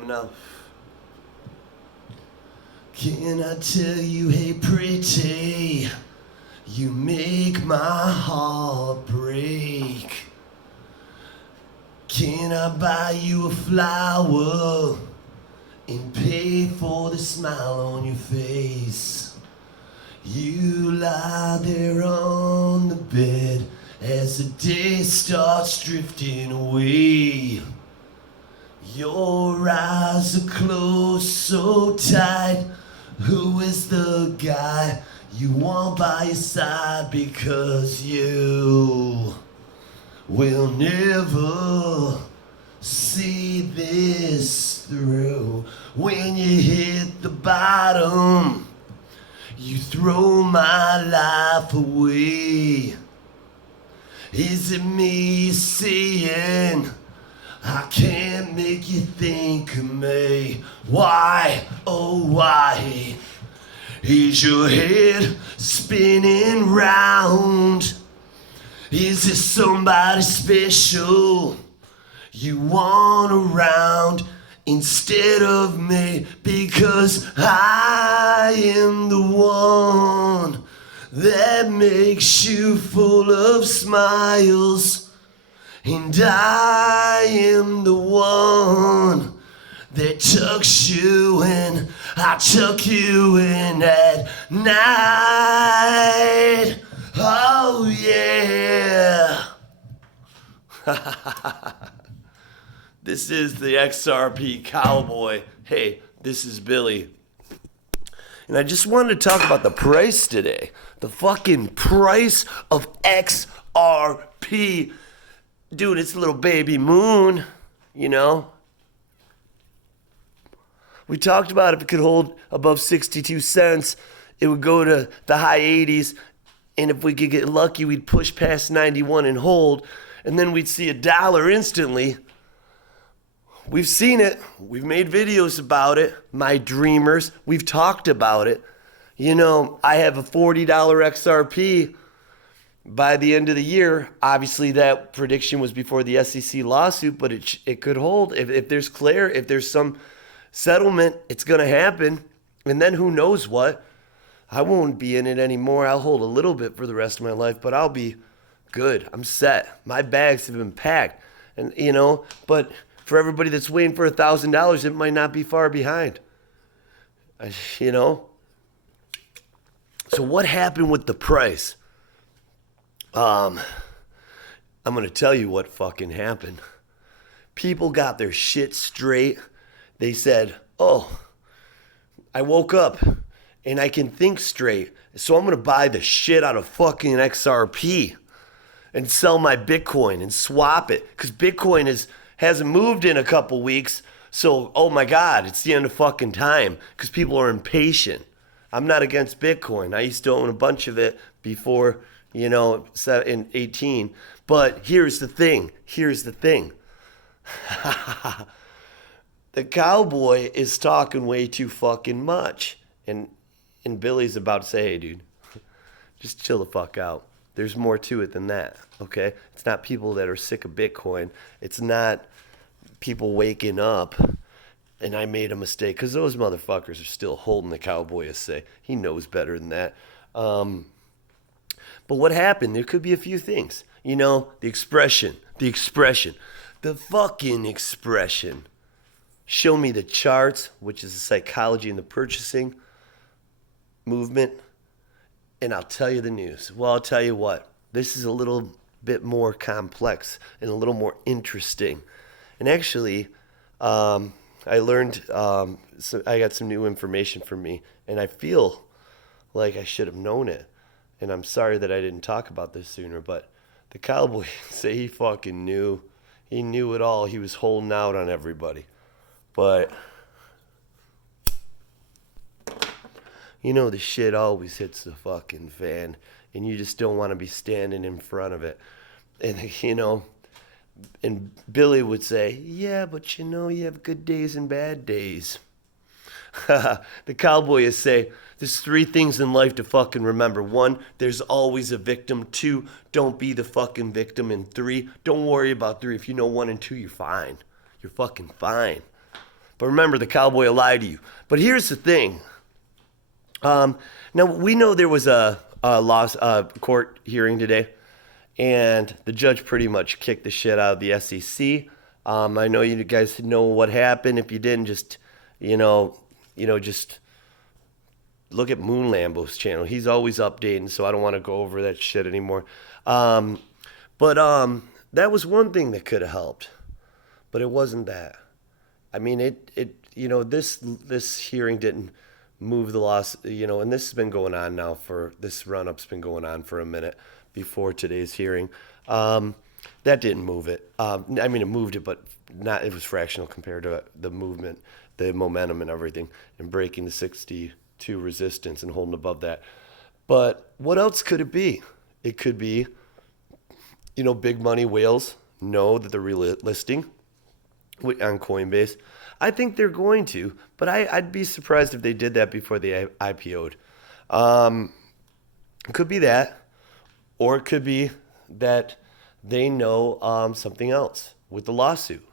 Now, can I tell you, hey pretty, you make my heart break. Can I buy you a flower and pay for the smile on your face? You lie there on the bed as the day starts drifting away. Your eyes are closed so tight. Who is the guy you want by your side? Because you will never see this through. When you hit the bottom, you throw my life away. Is it me saying I can't make you think of me? Why, oh why, is your head spinning round? Is there somebody special you want around instead of me? Because I am the one that makes you full of smiles. And I am the one that tucks you in. I tuck you in at night. Oh yeah. This is the XRP Cowboy. Hey, this is Billy. And I just wanted to talk about the price today. The fucking price of XRP. Dude, it's a little baby moon, you know? We talked about if it could hold above 62 cents, it would go to the high 80s. And if we could get lucky, we'd push past 91 and hold. And then we'd see $1 instantly. We've seen it. We've made videos about it. My dreamers. We've talked about it. You know, I have a $40 XRP by the end of the year. Obviously, that prediction was before the SEC lawsuit, but it could hold. If there's if there's some settlement, it's going to happen. And then who knows what? I won't be in it anymore. I'll hold a little bit for the rest of my life, but I'll be good. I'm set. My bags have been packed. And, you know, but for everybody that's waiting for $1,000, it might not be far behind. You know? So what happened with the price? I'm going to tell you what fucking happened. People got their shit straight. They said, oh, I woke up and I can think straight. So I'm going to buy the shit out of fucking XRP and sell my Bitcoin and swap it. Because Bitcoin hasn't moved in a couple weeks. So, oh my God, it's the end of fucking time. Because people are impatient. I'm not against Bitcoin. I used to own a bunch of it before, you know, in 18. But here's the thing. The cowboy is talking way too fucking much. And Billy's about to say, hey, dude, just chill the fuck out. There's more to it than that, okay? It's not people that are sick of Bitcoin. It's not people waking up and I made a mistake, because those motherfuckers are still holding the cowboy to say. He knows better than that. But what happened? There could be a few things. You know, the expression, the fucking expression. Show me the charts, which is the psychology and the purchasing movement, and I'll tell you the news. Well, I'll tell you what. This is a little bit more complex and a little more interesting. And actually, I learned, I got some new information from me, and I feel like I should have known it. And I'm sorry that I didn't talk about this sooner, but the cowboy say he fucking knew. He knew it all. He was holding out on everybody. But, you know, the shit always hits the fucking fan, and you just don't want to be standing in front of it. And, you know, and Billy would say, yeah, but you know, you have good days and bad days. The cowboy is say, there's three things in life to fucking remember. One, there's always a victim. Two, don't be the fucking victim. And three, don't worry about three. If you know one and two, you're fine. You're fucking fine. But remember, the cowboy will lie to you. But here's the thing. Now, we know there was a court hearing today, and the judge pretty much kicked the shit out of the SEC. I know you guys know what happened. If you didn't, just, just look at Moon Lambo's channel. He's always updating, so I don't want to go over that shit anymore. But that was one thing that could have helped, but it wasn't that. I mean, this hearing didn't move the loss, and this has been going on now this run-up's been going on for a minute before today's hearing. That didn't move it. I mean, it moved it, but it was fractional compared to the movement, the momentum and everything, and breaking the 62 resistance and holding above that. But what else could it be? It could be, big money whales know that they're relisting on Coinbase. I think they're going to, but I'd be surprised if they did that before they IPO'd. It could be that, or it could be that they know something else with the lawsuit.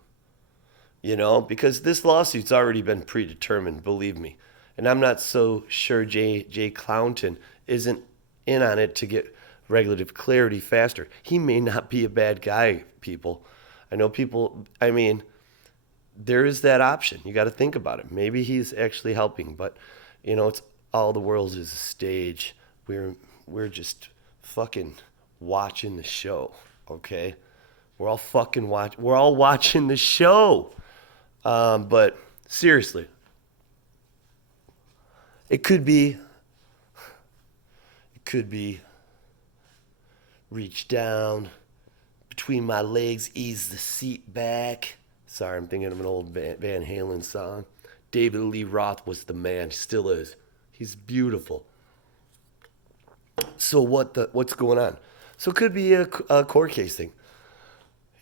Because this lawsuit's already been predetermined, believe me. And I'm not so sure Jay Clownton isn't in on it to get regulative clarity faster. He may not be a bad guy, people. I know people, there is that option. You got to think about it. Maybe he's actually helping, but it's all the world is a stage. We're just fucking watching the show, okay? We're all watching the show. But seriously, it could be reach down between my legs, ease the seat back. Sorry, I'm thinking of an old Van Halen song. David Lee Roth was the man, still is. He's beautiful. So what's going on? So it could be a court case thing.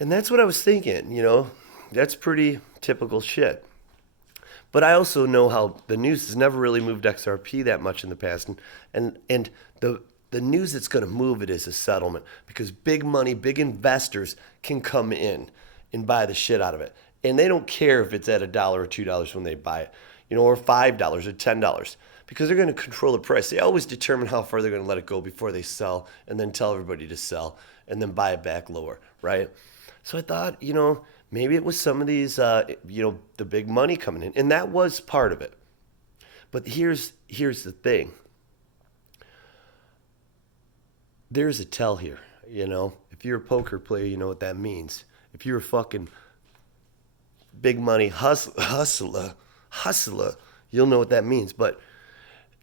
And that's what I was thinking, That's pretty typical shit. But I also know how the news has never really moved XRP that much in the past. And the news that's going to move it is a settlement, because big money, big investors can come in and buy the shit out of it. And they don't care if it's at $1 or $2 when they buy it, or $5 or $10, because they're going to control the price. They always determine how far they're going to let it go before they sell, and then tell everybody to sell and then buy it back lower, right? So I thought, maybe it was some of these, the big money coming in, and that was part of it. But here's the thing. There's a tell here, If you're a poker player, you know what that means. If you're a fucking big money hustler, you'll know what that means. But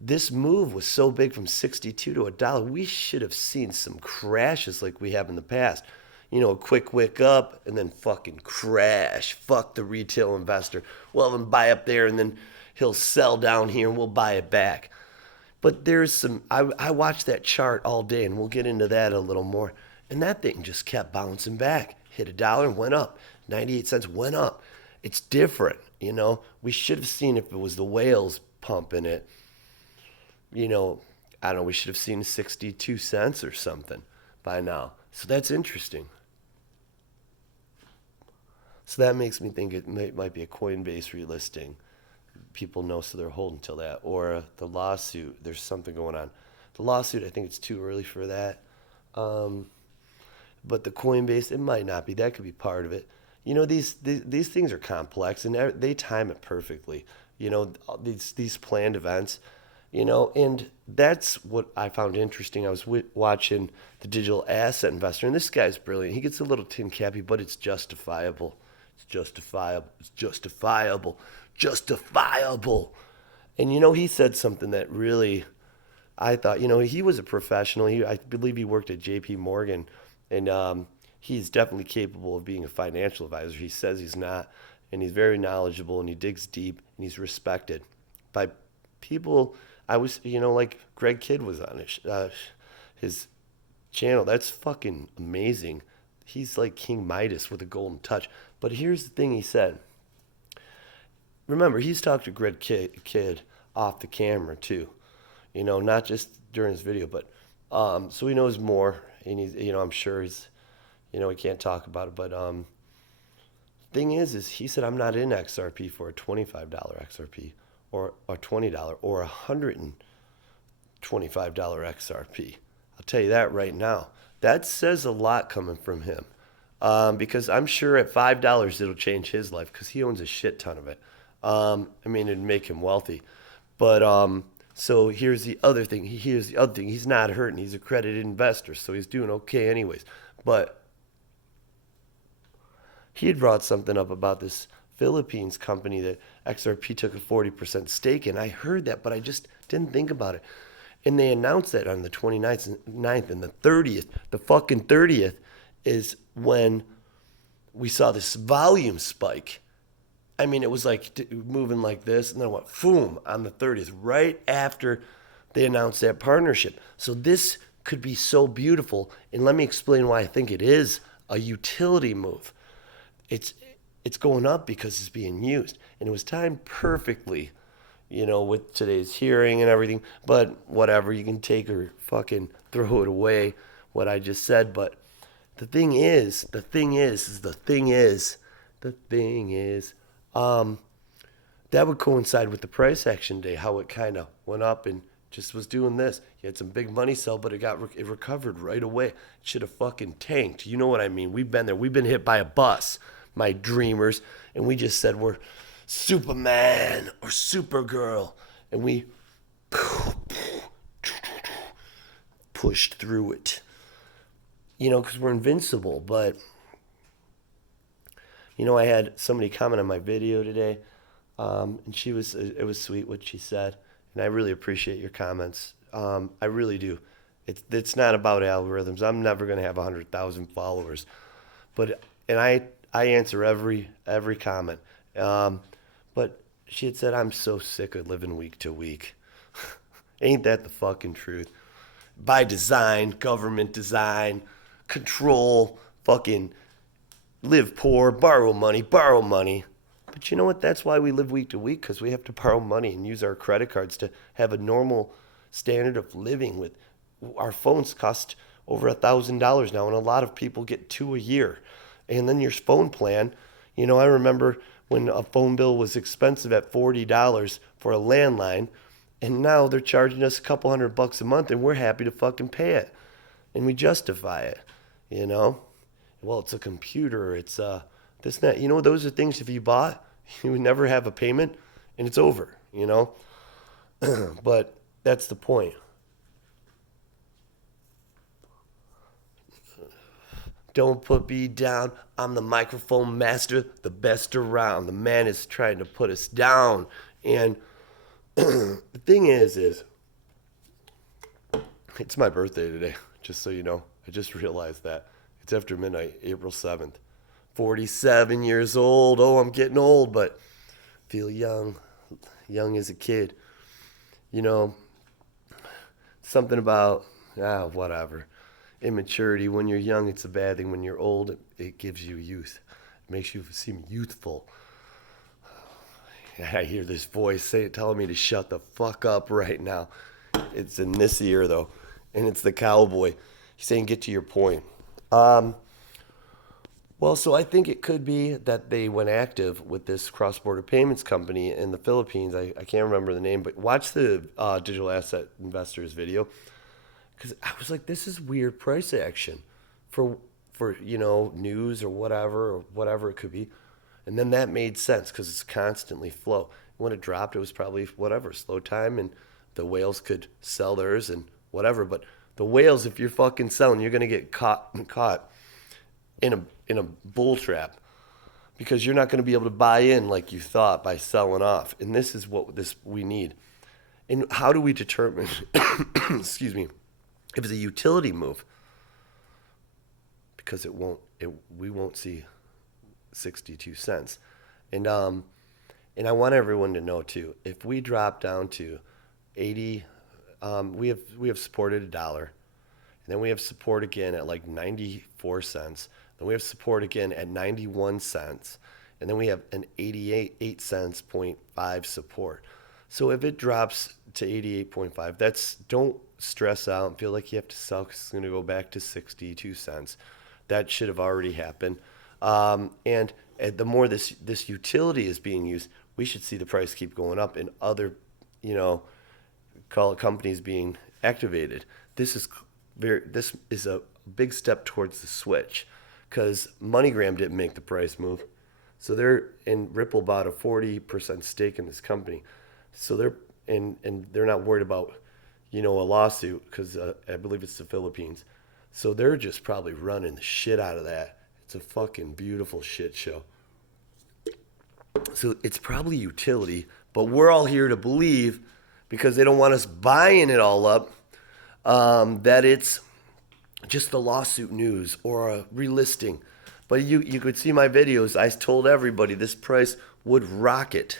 this move was so big from 62 to $1. We should have seen some crashes like we have in the past. A quick wick up and then fucking crash. Fuck the retail investor. We'll have him buy up there and then he'll sell down here and we'll buy it back. But there's some, I watched that chart all day, and we'll get into that a little more. And that thing just kept bouncing back. Hit $1 and went up. 98 cents went up. It's different, We should have seen, if it was the whales pumping it, I don't know, we should have seen 62 cents or something by now. So that's interesting. So that makes me think it might be a Coinbase relisting. People know, so they're holding till that. Or the lawsuit, there's something going on. The lawsuit, I think it's too early for that. But the Coinbase, it might not be. That could be part of it. These things are complex, and they time it perfectly. These planned events, and that's what I found interesting. I was watching the Digital Asset Investor, and this guy's brilliant. He gets a little tin cappy, but it's justifiable. It's justifiable. It's justifiable. Justifiable. And he said something that really, I thought, he was a professional. I believe he worked at JP Morgan, and he's definitely capable of being a financial advisor. He says he's not, and he's very knowledgeable, and he digs deep, and he's respected by people. I was, like Greg Kidd was on his channel. That's fucking amazing. He's like King Midas with a golden touch. But here's the thing he said. Remember, he's talked to Greg Kidd off the camera too, not just during his video, but so he knows more, and he's, I'm sure he's, he can't talk about it, but thing is he said, I'm not in XRP for a $25 XRP or a $20 or a $125 XRP. I'll tell you that right now. That says a lot coming from him. Because I'm sure at $5 it'll change his life because he owns a shit ton of it. I mean, it'd make him wealthy. But so here's the other thing. He's not hurting. He's accredited investor, so he's doing okay anyways. But he had brought something up about this Philippines company that XRP took a 40% stake in. I heard that, but I just didn't think about it. And they announced that on the 29th and the 30th. The fucking 30th is when we saw this volume spike. I mean, it was like moving like this, and then it went boom on the 30th, right after they announced that partnership. So this could be so beautiful, and let me explain why I think it is a utility move. It's going up because it's being used, and it was timed perfectly, with today's hearing and everything. But whatever, you can take or fucking throw it away, what I just said. But the thing is, that would coincide with the price action day, how it kind of went up and just was doing this. You had some big money sell, but it recovered right away. It should have fucking tanked. You know what I mean? We've been there. We've been hit by a bus, my dreamers, and we just said we're Superman or Supergirl, and we pushed through it. Because we're invincible. But I had somebody comment on my video today, and it was sweet what she said, and I really appreciate your comments. I really do. It's not about algorithms. I'm never gonna have 100,000 followers, and I answer every comment. But she had said, I'm so sick of living week to week. Ain't that the fucking truth? By design, government design, control, fucking live poor, borrow money. But you know what? That's why we live week to week, because we have to borrow money and use our credit cards to have a normal standard of living. With our phones cost over $1,000 now, and a lot of people get 2 a year. And then your phone plan, I remember when a phone bill was expensive at $40 for a landline, and now they're charging us a couple $100 a month, and we're happy to fucking pay it, and we justify it. Well, it's a computer, it's this and that. Those are things, if you bought, you would never have a payment, and it's over. But that's the point. Don't put me down. I'm the microphone master, the best around. The man is trying to put us down. And the thing is it's my birthday today, just so you know. I just realized that. It's after midnight, April 7th. 47 years old. Oh, I'm getting old, but feel young as a kid. Something about, whatever. Immaturity. When you're young, it's a bad thing. When you're old, it gives you youth. It makes you seem youthful. I hear this voice telling me to shut the fuck up right now. It's in this ear, though, and it's the cowboy. He's saying, get to your point. Well, so I think it could be that they went active with this cross-border payments company in the Philippines. I can't remember the name, but watch the digital asset investors video, because I was like, this is weird price action for news or whatever it could be. And then that made sense because it's constantly flow. When it dropped, it was probably slow time, and the whales could sell theirs and whatever. But the whales, if you're fucking selling, you're gonna get caught in a bull trap, because you're not gonna be able to buy in like you thought by selling off. And this is what we need. And how do we determine? Excuse me. If it's a utility move, because we won't see 62 cents. And I want everyone to know too, if we drop down to 80, we have support at $1, and then we have support again at like 94 cents. Then we have support again at 91 cents, and then we have an 88 cents 0.5 support. So if it drops to 88.5, don't stress out and feel like you have to sell because it's going to go back to 62 cents. That should have already happened. And And the more this utility is being used, we should see the price keep going up and other, you know, call it companies being activated. This is a big step towards the switch, because MoneyGram didn't make the price move, so Ripple bought a 40% stake in this company, so they're not worried about, you know, a lawsuit, because I believe it's the Philippines, so they're just probably running the shit out of that. It's a fucking beautiful shit show. So it's probably utility, but we're all here to believe, because they don't want us buying it all up, that it's just the lawsuit news or a relisting. But you could see my videos. I told everybody this price would rocket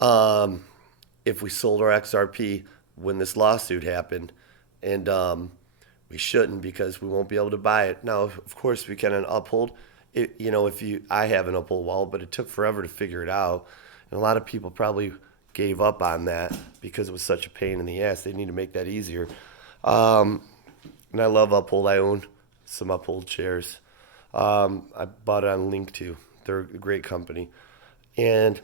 if we sold our XRP when this lawsuit happened. And we shouldn't, because we won't be able to buy it. Now, of course, we can uphold it. You know, I have an uphold wallet, but it took forever to figure it out. And a lot of people probably gave up on that because it was such a pain in the ass. They need to make that easier. And I love Uphold. I own some Uphold shares. I bought it on Link too. They're a great company. And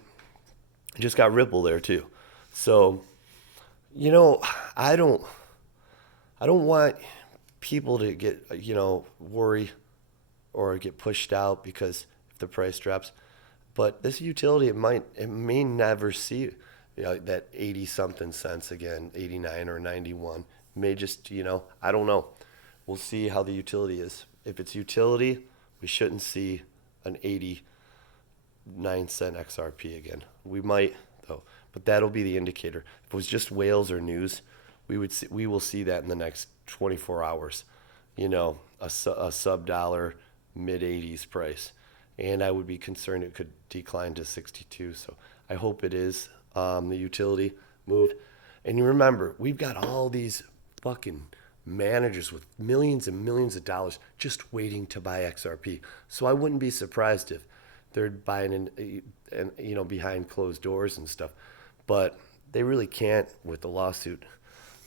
I just got Ripple there too. So, you know, I don't want people to get, you know, worry or get pushed out because if the price drops. But this utility, it may never see, you know, that 80 something cents again, 89 or 91. May just, you know, I don't know. We'll see how the utility is. If it's utility, we shouldn't see an 89-cent XRP again. We might, though, but that'll be the indicator. If it was just whales or news, we will see that in the next 24 hours. You know, a sub-dollar, mid-80s price. And I would be concerned it could decline to 62. So I hope it is the utility move. And you remember, we've got all these fucking managers with millions and millions of dollars just waiting to buy XRP. So I wouldn't be surprised if they're buying and you know, behind closed doors and stuff. But they really can't with the lawsuit.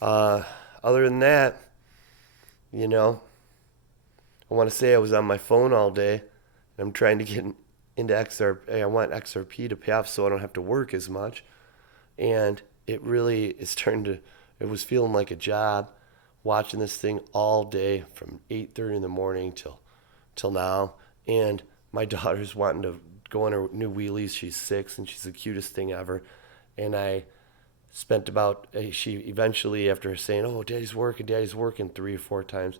Other than that, you know, I want to say I was on my phone all day. I'm trying to get into XRP. I want XRP to pay off so I don't have to work as much. And it really is it was feeling like a job, watching this thing all day from 8:30 in the morning till now. And my daughter's wanting to go on her new wheelies. She's 6 and she's the cutest thing ever. And I spent she eventually, after saying, "Oh, Daddy's working 3 or 4 times,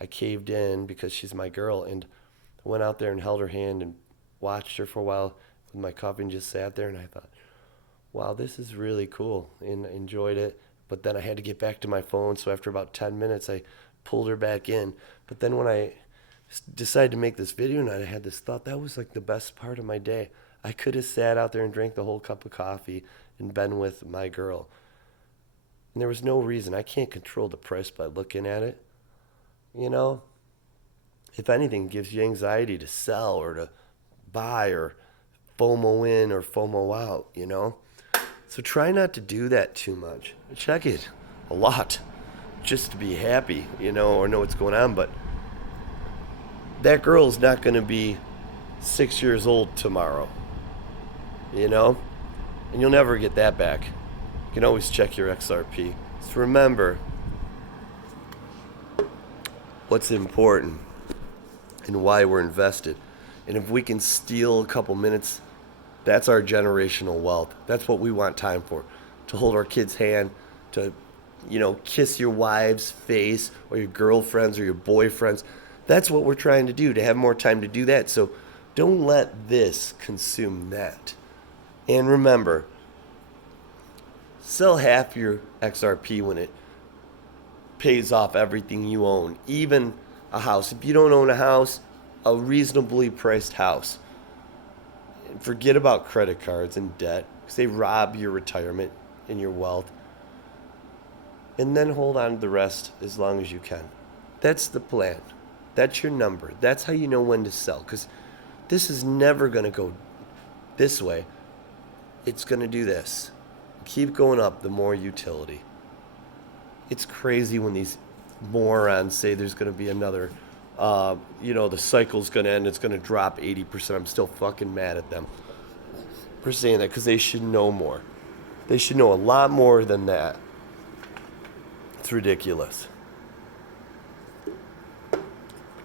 I caved in because she's my girl, and I went out there and held her hand and watched her for a while with my coffee and just sat there. And I thought, wow, this is really cool, and I enjoyed it. But then I had to get back to my phone, so after about 10 minutes, I pulled her back in. But then when I decided to make this video, and I had this thought, that was like the best part of my day. I could have sat out there and drank the whole cup of coffee and been with my girl. And there was no reason. I can't control the price by looking at it. You know, if anything, it gives you anxiety to sell or to buy or FOMO in or FOMO out, you know? So try not to do that too much. Check it a lot just to be happy, you know, or know what's going on. But that girl's not going to be 6 years old tomorrow, you know? And you'll never get that back. You can always check your XRP. So remember what's important and why we're invested. And if we can steal a couple minutes, that's our generational wealth. That's what we want time for. To hold our kids' hand, to, you know, kiss your wife's face or your girlfriends or your boyfriends. That's what we're trying to do, to have more time to do that. So don't let this consume that. And remember, sell half your XRP when it pays off everything you own, even a house. If you don't own a house, a reasonably priced house. Forget about credit cards and debt, because they rob your retirement and your wealth. And then hold on to the rest as long as you can. That's the plan. That's your number. That's how you know when to sell, because this is never going to go this way. It's going to do this. Keep going up, the more utility. It's crazy when these morons say there's going to be another The cycle's going to end. It's going to drop 80%. I'm still fucking mad at them for saying that because they should know more. They should know a lot more than that. It's ridiculous.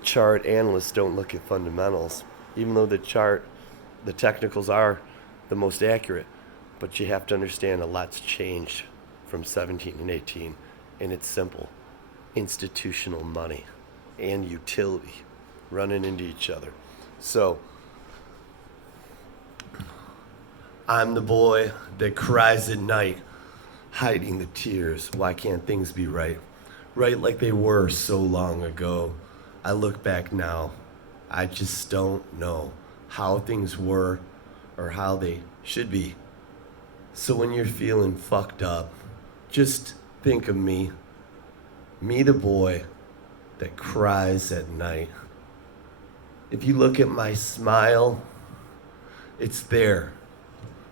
Chart analysts don't look at fundamentals, even though the technicals are the most accurate. But you have to understand a lot's changed from 17 and 18, and it's simple. Institutional money and utility running into each other. So, I'm the boy that cries at night, hiding the tears. Why can't things be right? Right like they were so long ago. I look back now, I just don't know how things were or how they should be. So when you're feeling fucked up, just think of me the boy that cries at night. If you look at my smile, it's there,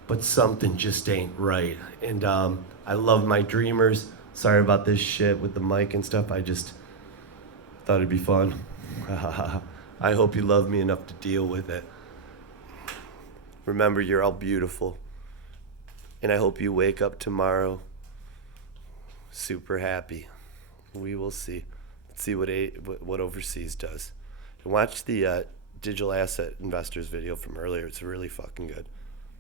but something just ain't right. And I love my dreamers. Sorry about this shit with the mic and stuff. I just thought it'd be fun. I hope you love me enough to deal with it. Remember, you're all beautiful. And I hope you wake up tomorrow super happy. We will see. Let's see what overseas does. And watch the digital asset investors video from earlier. It's really fucking good.